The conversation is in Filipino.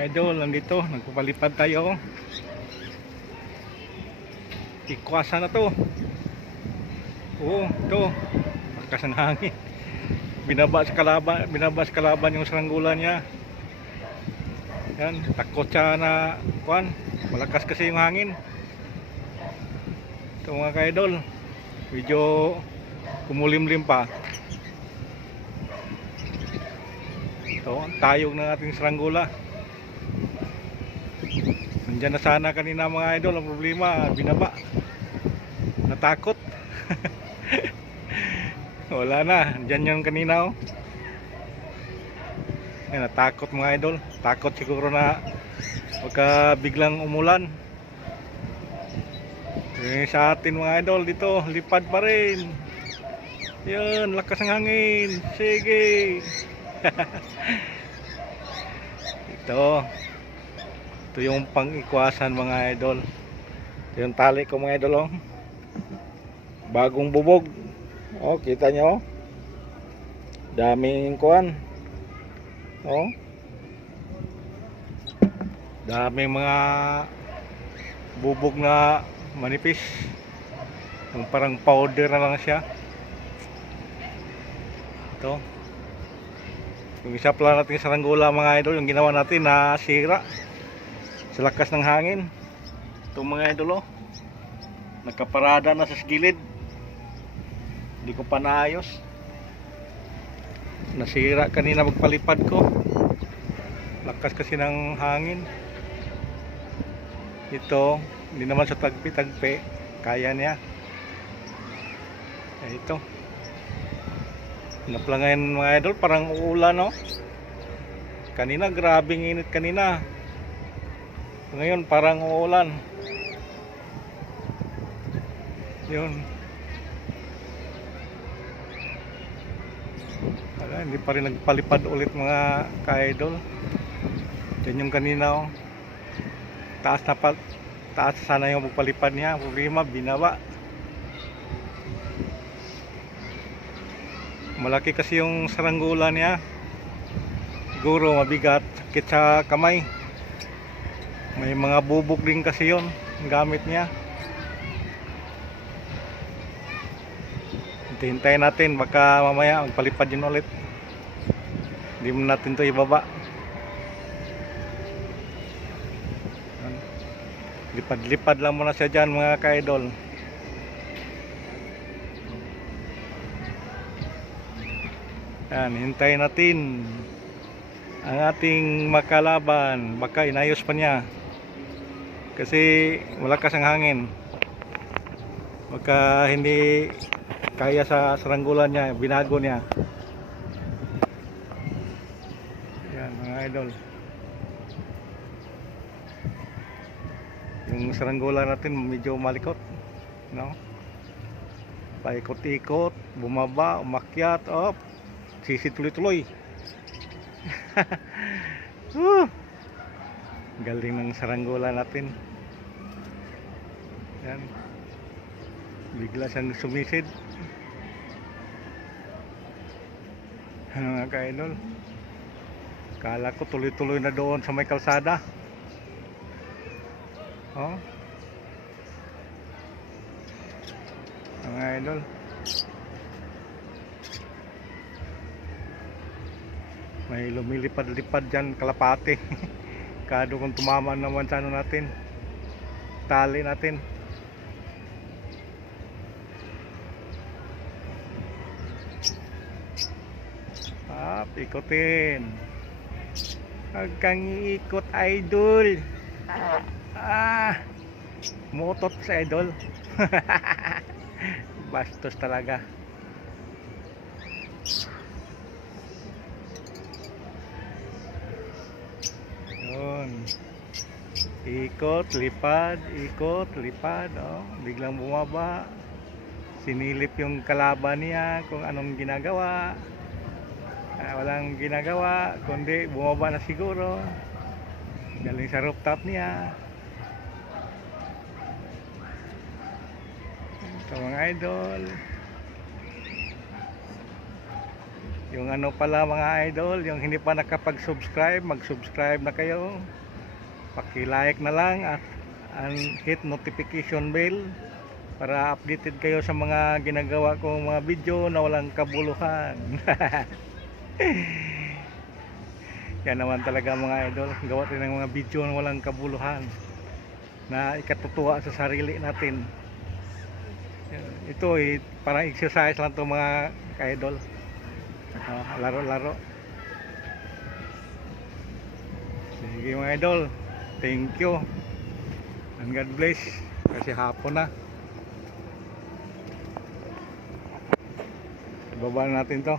idol, nandito, nagpapalipad tayo. Ikwasa na to. Oo, ito. Lakas ng hangin. Binaba sa kalaban yung saranggola niya. Yan, takot siya na kuan. Malakas kasi yung hangin. Ito mga ka-idol. Medyo kumulimlim pa. Ito, ang tayog ng ating saranggola. Nandyan na sana kanina mga idol. Ang problema, binaba. Natakot. Wala na. Nandyan yung kanina oh. Yan, natakot mga idol. Takot siguro na pagka biglang umulan. Sa atin mga idol dito, lipad pa rin. Yan, lakas ng hangin. Sige. Ito yung pang-ikwasan mga idol. Ito yung tali ko mga idol oh. Bagong bubog. Oh, kita nyo. Daming kuan. Oh. Daming mga bubog na manipis. Yung parang powder na lang siya. Ito. Yung isa pala natin saranggola mga idol, yung ginawa natin na sira sa lakas ng hangin. Itong mga idol oh, nagkaparada na sa gilid. Hindi ko pa naayos. Nasira kanina magpalipad ko. Lakas kasi ng hangin. Ito, hindi naman sa tagpi-tagpi. Kaya niya. Ito. Naplangayan mga idol, parang uulan no. Kanina grabing init kanina. Ngayon parang uulan. Yun. Wala, hindi pa rin nagpalipad ulit mga ka-idol. Yan yung kanina oh. Taas sana yung magpalipad niya. Problema, binaba. Malaki kasi yung saranggola niya. Siguro mabigat, sakit sa kamay. May mga bubog din kasi yun ang gamit niya. Hintayin natin, baka mamaya magpalipad yun ulit. Hindi mo natin ito ibaba. Lipad-lipad lang muna siya dyan mga ka-idol. Yan, hintayin natin ang ating makalaban. Baka inayos pa niya kasi malakas ang hangin. Baka hindi kaya sa saranggola niya, binago niya. Yan mga idol, yung saranggola natin medyo malikot no? Paikot-ikot, bumaba, umakyat, op, sisi tuloy-tuloy. Galing ng saranggola natin. Yan, bigla siyang sumisid. Ano nga ka-idol, kala ko tuloy-tuloy na doon sa may kalsada. Oh, mga idol, may lumilipad-lipad dyan kalapate. Kado kung tumama naman sa ano natin, tali natin. Ikutin. Huwag kang iikot idol. Motot sa idol. Bastos talaga. Yun. Ikot, lipad, oh. Biglang bumaba. Sinilip yung kalaban niya kung anong ginagawa. Walang ginagawa kundi bumaba na siguro. Galing sa rooftop niya. Ito mga idol. Yung ano pala mga idol, yung hindi pa nakapag-subscribe, mag-subscribe na kayo. Paki-like na lang at hit notification bell para updated kayo sa mga ginagawa kong mga video na walang kabuluhan. Yan naman talaga mga idol, gawa rin ng mga video na walang kabuluhan na ikatutuwa sa sarili natin. Ito parang exercise lang to mga idol. Laro-laro. Sige mga idol, thank you and God bless, kasi hapon na. Ibaba natin to.